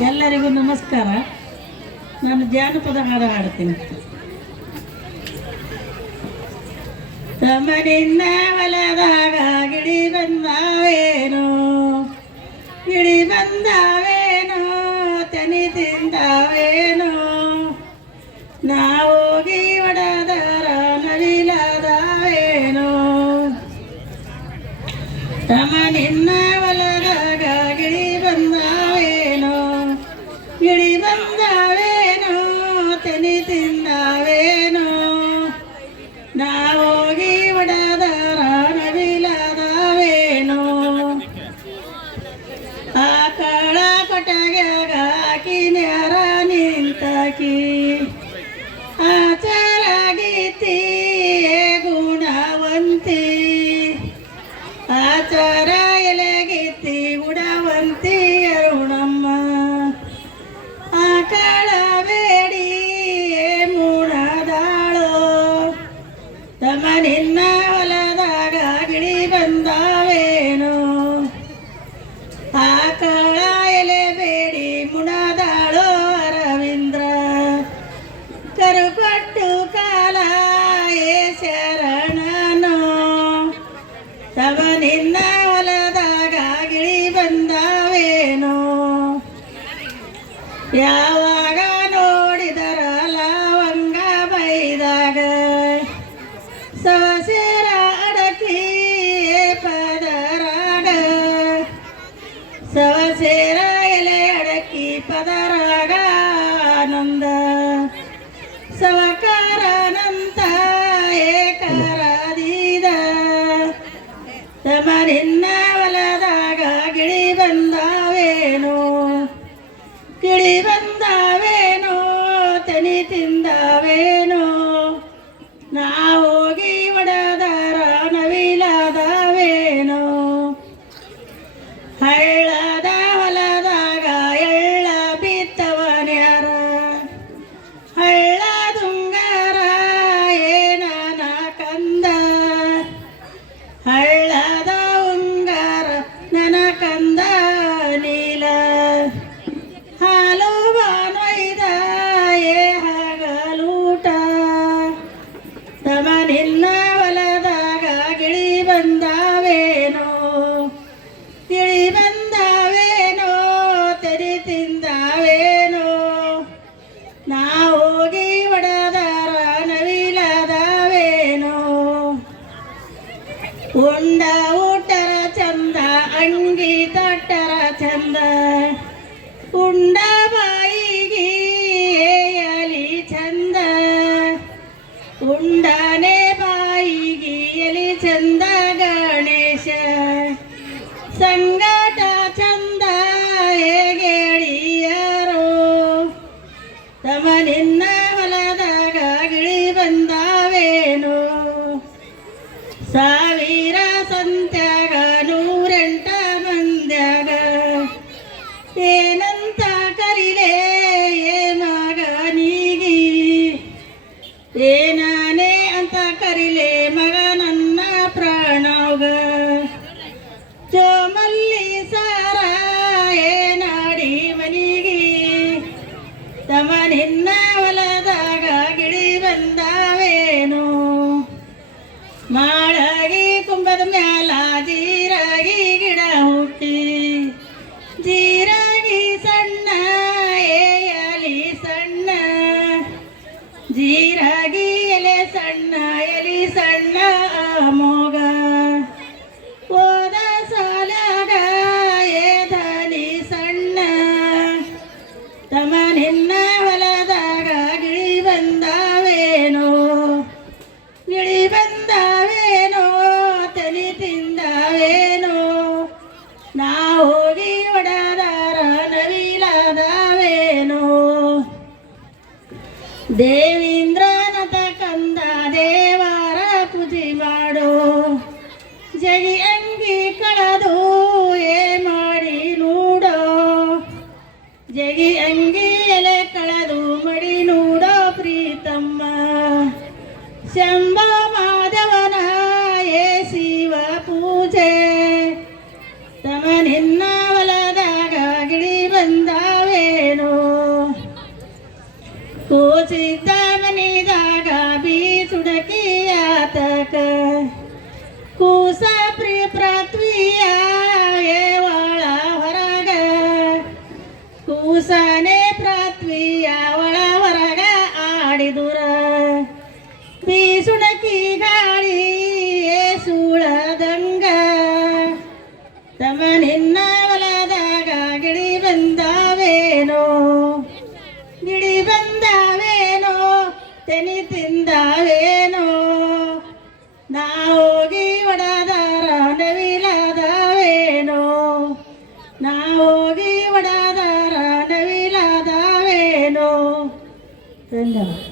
ಎಲ್ಲರಿಗೂ ನಮಸ್ಕಾರ. ನಾನು ಜಾನಪದ ಹಾಡು ಹಾಡ್ತೀನಿ. ತಮ್ಮನಿಂದ ಹೊಲದಾಗ ಗಿಡಿ ಬಂದಾವೇನೋ? ಗಿಡಿ ಬಂದಾವೇನೋ? ತನಿ ತಿಂದಾವೇನೋ? ನಾವು ಒಡದರ ನವಿಲದಾವೇನೋ ತಮ್ಮನಿಂದ ನಿನ್ನ ನಿಂತಾಕಿ ಆಚಾರಾಗೀತಿ ಗುಣವಂತಿ. ಆಚಾರ ಎಲೆಗಿತ್ತಿ ಗುಣವಂತಿ ಅರುಣಮ್ಮ. ಆಕಳ ಬೇಡಿ ಮೂಡದಾಳು ತಮ್ಮ ತವ ನಿನ್ನ ಹೊಲದಾಗ ಗಿಳಿ ಬಂದಾವೇನೋ? ಯಾವಾಗ ಗಿಳಿ ಊಟರ ಚಂದ, ಅಂಗಿ ತೊಟ್ಟರ ಚಂದ. ಉಂಡ ಬಾಯಿಗೆ ಎಲಿ ಚಂದ. ಉಂಡನೆ ಬಾಯಿಗೆ ಎಲಿ ಚಂದ, ಗಣೇಶ. ಸಂಗಟ ಚಂದ ಹೇಗೆಳಿಯರೋ ತಮ ಗಿಳಿ ಮಾಡಾಗಿ ಕುಂಭದ ಮ್ಯಾಲ ಜೀರಾಗಿ ಗಿಡ ಹುಟ್ಟಿ ಜೀರಾಗಿ ಸಣ್ಣ ಏಯಲಿ ಸಣ್ಣ ಜೀರಾಗಿ ಎಲೆ ಸಣ್ಣ ದೇವೀಂದ್ರನತ ಕಂದ ದೇವರ ಪೂಜೆ ಮಾಡೋ. ಜಗಿ ಅಂಗಿ ಕಳದು ಏ ಮಾಡಿ ನೋಡೋ. ಜಗಿ ಅಂಗಿ ಎಲೆ ಕಳೆದು ಮಡಿ ನೋಡೋ ಪ್ರೀತಮ್ಮ. ಶಂಭ ಮಾಧವನ ಏ ಶಿವ ಪೂಜೆ. ತಮ कोचितामनी जागा बी सुडकी आतक. कुसा ತೆನಿ ತಿಂದಾವೇನೋ ನಾ ಹೋಗಿ ಒಡದಾರ ನವಿಲಾದವೇನೋ? ನಾ ಹೋಗಿ ಒಡದಾರ ನವಿಲಾದವೇನೋ? ಧನ್ಯವಾದ